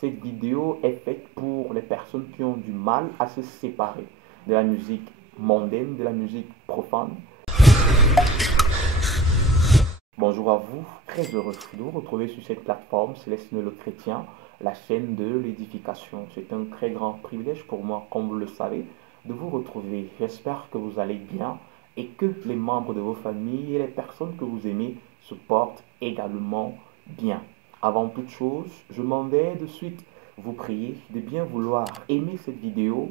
Cette vidéo est faite pour les personnes qui ont du mal à se séparer de la musique mondaine, de la musique profane. Bonjour à vous, très heureux de vous retrouver sur cette plateforme Célestine le Chrétien, la chaîne de l'édification. C'est un très grand privilège pour moi, comme vous le savez, de vous retrouver. J'espère que vous allez bien et que les membres de vos familles et les personnes que vous aimez se portent également bien. Avant toute chose, je m'en vais de suite vous prier de bien vouloir aimer cette vidéo,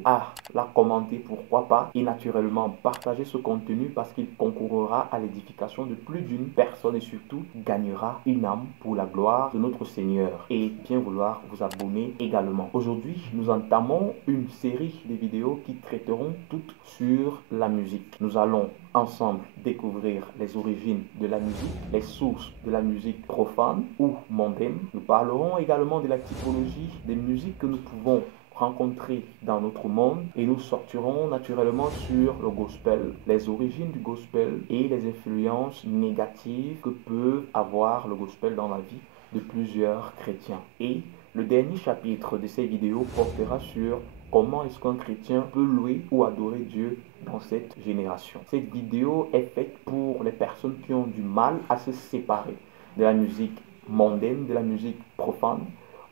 la commenter pourquoi pas, et naturellement partager ce contenu parce qu'il concourra à l'édification de plus d'une personne et surtout gagnera une âme pour la gloire de notre Seigneur. Et bien vouloir vous abonner également. Aujourd'hui, nous entamons une série de vidéos qui traiteront toutes sur la musique. Nous allons ensemble découvrir les origines de la musique, les sources de la musique profane ou mondaine. Nous parlerons également de la typologie des musiques que nous pouvons rencontrer dans notre monde et nous sortirons naturellement sur le gospel, les origines du gospel et les influences négatives que peut avoir le gospel dans la vie de plusieurs chrétiens. Et le dernier chapitre de ces vidéos portera sur comment est-ce qu'un chrétien peut louer ou adorer Dieu dans cette génération. Cette vidéo est faite pour les personnes qui ont du mal à se séparer de la musique mondaine, de la musique profane.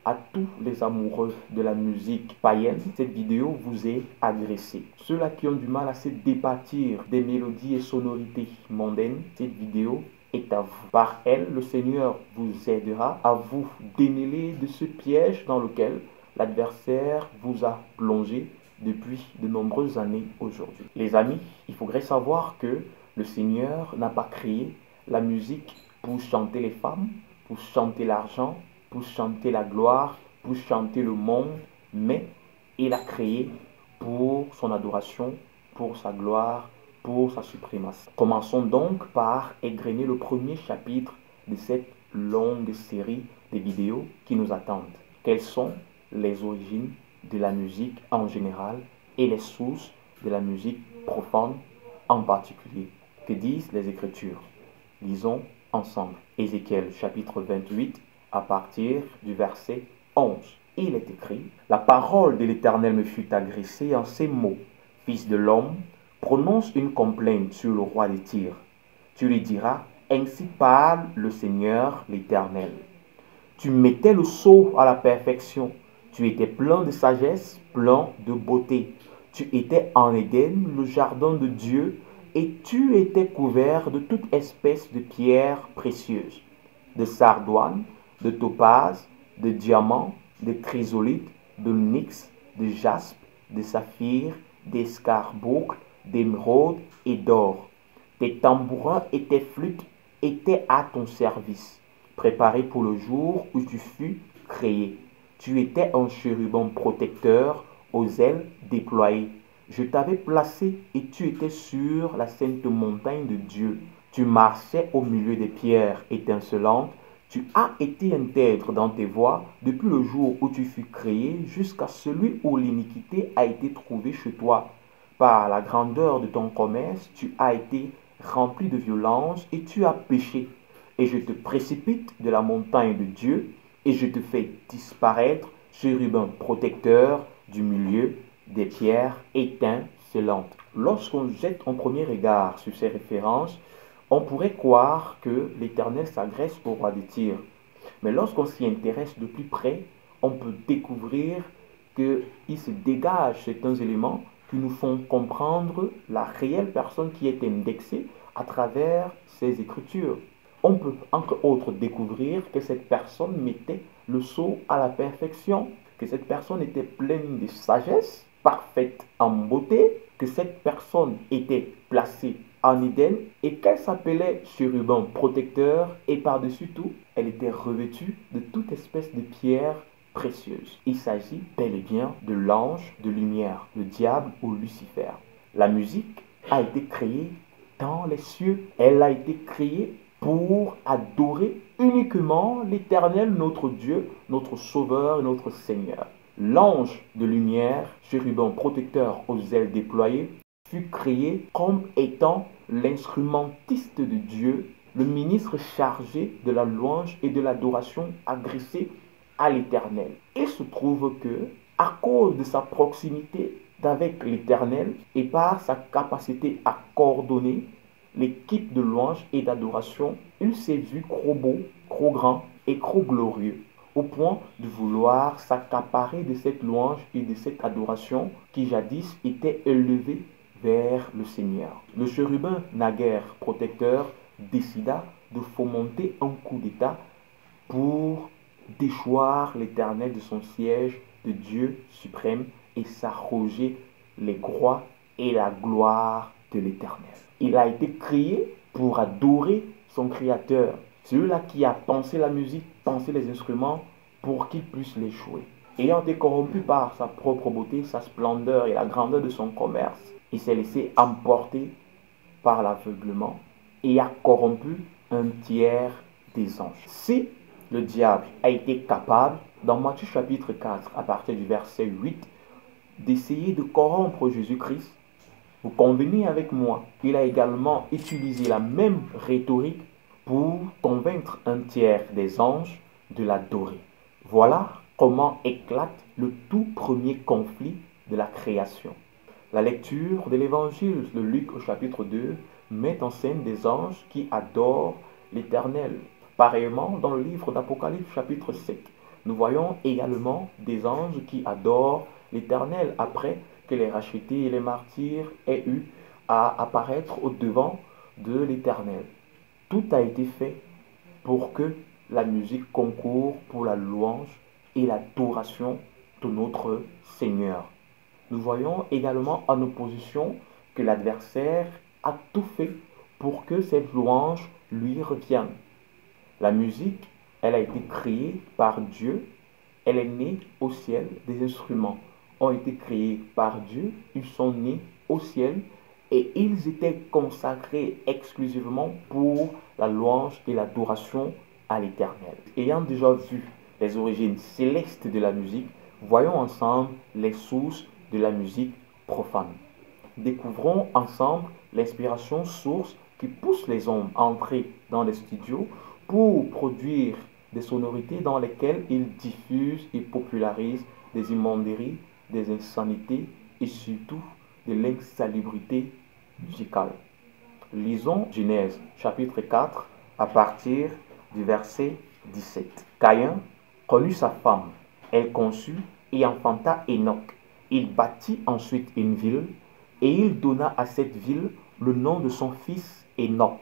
À tous les amoureux de la musique païenne, cette vidéo vous est adressée. Ceux-là qui ont du mal à se départir des mélodies et sonorités mondaines, cette vidéo est à vous. Par elle, le Seigneur vous aidera à vous démêler de ce piège dans lequel l'adversaire vous a plongé depuis de nombreuses années aujourd'hui. Les amis, il faudrait savoir que le Seigneur n'a pas créé la musique pour chanter les femmes, pour chanter l'argent, pour chanter la gloire, pour chanter le monde, mais il a créé pour son adoration, pour sa gloire, pour sa suprématie. Commençons donc par égrener le premier chapitre de cette longue série de vidéos qui nous attendent. Quelles sont les origines de la musique en général et les sources de la musique profane en particulier? Que disent les Écritures? Lisons ensemble. Ézéchiel chapitre 28 à partir du verset 11. Il est écrit: La parole de l'Éternel me fut adressée en ces mots. Fils de l'homme, prononce une complainte sur le roi de Tyr. Tu lui diras: Ainsi parle le Seigneur l'Éternel. Tu mettais le sceau à la perfection. Tu étais plein de sagesse, plein de beauté. Tu étais en Éden, le jardin de Dieu, et tu étais couvert de toute espèce de pierres précieuses, de sardoine, de topaze, de diamant, de chrysolite, d'onyx, de jaspe, de saphir, d'escarboucle, d'émeraude et d'or. Tes tambourins et tes flûtes étaient à ton service, préparés pour le jour où tu fus créé. Tu étais un chérubin protecteur aux ailes déployées. Je t'avais placé et tu étais sur la sainte montagne de Dieu. Tu marchais au milieu des pierres étincelantes. Tu as été intègre dans tes voies depuis le jour où tu fus créé jusqu'à celui où l'iniquité a été trouvée chez toi. Par la grandeur de ton commerce, tu as été rempli de violence et tu as péché. Et je te précipite de la montagne de Dieu et je te fais disparaître, chérubin protecteur du milieu des pierres étincelantes. Lorsqu'on jette un premier regard sur ces références, on pourrait croire que l'Éternel s'agresse au roi de Tyr. Mais lorsqu'on s'y intéresse de plus près, on peut découvrir qu'il se dégage certains éléments qui nous font comprendre la réelle personne qui est indexée à travers ces écritures. On peut entre autres découvrir que cette personne mettait le sceau à la perfection, que cette personne était pleine de sagesse, parfaite en beauté, que cette personne était placée en Éden et qu'elle s'appelait chérubin protecteur et par-dessus tout, elle était revêtue de toute espèce de pierres précieuses. Il s'agit bel et bien de l'ange de lumière, le diable ou Lucifer. La musique a été créée dans les cieux. Elle a été créée pour adorer uniquement l'Éternel, notre Dieu, notre Sauveur et notre Seigneur. L'ange de lumière, chérubin protecteur aux ailes déployées, fut créé comme étant l'instrumentiste de Dieu, le ministre chargé de la louange et de l'adoration agressée à l'Éternel. Il se trouve que, à cause de sa proximité avec l'Éternel et par sa capacité à coordonner l'équipe de louange et d'adoration, il s'est vu trop beau, trop grand et trop glorieux, au point de vouloir s'accaparer de cette louange et de cette adoration qui jadis était élevée vers le Seigneur. Le chérubin naguère protecteur décida de fomenter un coup d'État pour déchoir l'Éternel de son siège de Dieu suprême et s'arroger les droits et la gloire de l'Éternel. Il a été créé pour adorer son Créateur, celui-là qui a pensé la musique, pensé les instruments pour qu'il puisse les jouer. Ayant été corrompu par sa propre beauté, sa splendeur et la grandeur de son commerce, il s'est laissé emporter par l'aveuglement et a corrompu un tiers des anges. Si le diable a été capable, dans Matthieu chapitre 4, à partir du verset 8, d'essayer de corrompre Jésus-Christ, vous convenez avec moi qu'il a également utilisé la même rhétorique pour convaincre un tiers des anges de l'adorer. Voilà comment éclate le tout premier conflit de la création. La lecture de l'évangile de Luc au chapitre 2 met en scène des anges qui adorent l'Éternel. Pareillement, dans le livre d'Apocalypse chapitre 7, nous voyons également des anges qui adorent l'Éternel après que les rachetés et les martyrs aient eu à apparaître au devant de l'Éternel. Tout a été fait pour que la musique concourt pour la louange et l'adoration de notre Seigneur. Nous voyons également en opposition que l'adversaire a tout fait pour que cette louange lui revienne. La musique, elle a été créée par Dieu, elle est née au ciel, des instruments ont été créés par Dieu, ils sont nés au ciel et ils étaient consacrés exclusivement pour la louange et l'adoration à l'Éternel. Ayant déjà vu les origines célestes de la musique, voyons ensemble les sources de la musique profane. Découvrons ensemble l'inspiration source qui pousse les hommes à entrer dans les studios pour produire des sonorités dans lesquelles ils diffusent et popularisent des immonderies, des insanités et surtout de l'insalubrité musicale. Lisons Genèse chapitre 4 à partir du verset 17. Caïn connut sa femme, elle conçut et enfanta Enoch. Il bâtit ensuite une ville et il donna à cette ville le nom de son fils Enoch.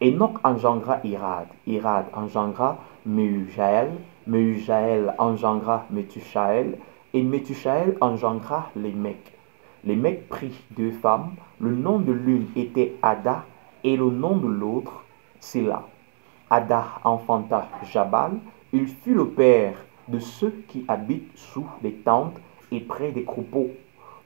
Enoch engendra Irad, Irad engendra Mehujaël, Mehujaël engendra Métushaël, et Métushaël engendra Lémec. Lémec prit deux femmes, le nom de l'une était Ada, et le nom de l'autre, Séla. Ada enfanta Jabal, il fut le père de ceux qui habitent sous les tentes et près des troupeaux.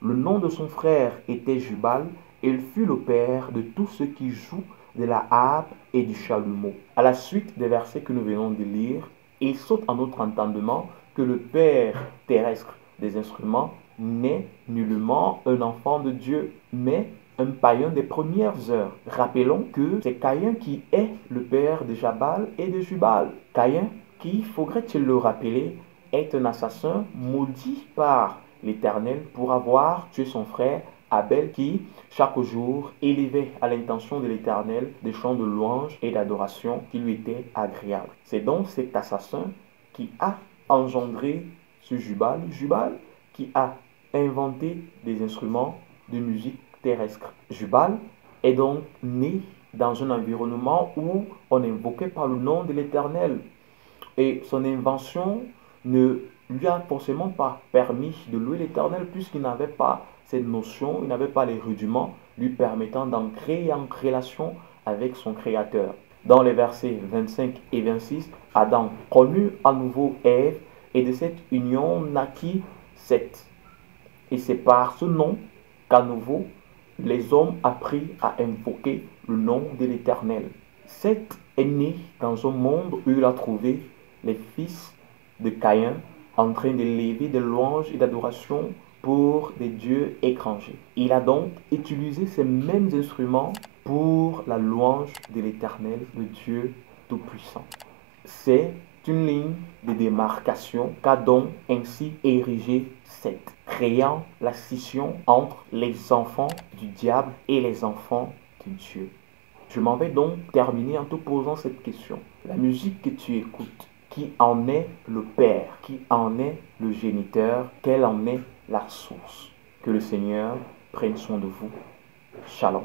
Le nom de son frère était Jubal, et il fut le père de tous ceux qui jouent de la harpe et du chalumeau. À la suite des versets que nous venons de lire, il saute en notre entendement que le père terrestre des instruments n'est nullement un enfant de Dieu, mais un païen des premières heures. Rappelons que c'est Caïn qui est le père de Jabal et de Jubal. Caïn, qui, faudrait-il le rappeler, est un assassin maudit par l'Éternel pour avoir tué son frère Abel qui, chaque jour, élevait à l'intention de l'Éternel des chants de louange et d'adoration qui lui étaient agréables. C'est donc cet assassin qui a engendré ce Jubal, Jubal qui a inventé des instruments de musique terrestre. Jubal est donc né dans un environnement où on invoquait par le nom de l'Éternel. Et son invention ne lui a forcément pas permis de louer l'Éternel puisqu'il n'avait pas cette notion, il n'avait pas les rudiments lui permettant d'entrer en relation avec son Créateur. Dans les versets 25 et 26, Adam connut à nouveau Ève et de cette union naquit Seth. Et c'est par ce nom qu'à nouveau les hommes apprirent à invoquer le nom de l'Éternel. Seth est né dans un monde où il a trouvé les fils de Caïn en train d'élever des louanges et d'adoration pour des dieux étrangers. Il a donc utilisé ces mêmes instruments pour la louange de l'Éternel, le Dieu Tout-Puissant. C'est une ligne de démarcation qu'Adam ainsi érigée Seth, créant la scission entre les enfants du diable et les enfants de Dieu. Je m'en vais donc terminer en te posant cette question. La musique que tu écoutes, qui en est le père, qui en est le géniteur, quelle en est la source? Que le Seigneur prenne soin de vous. Shalom.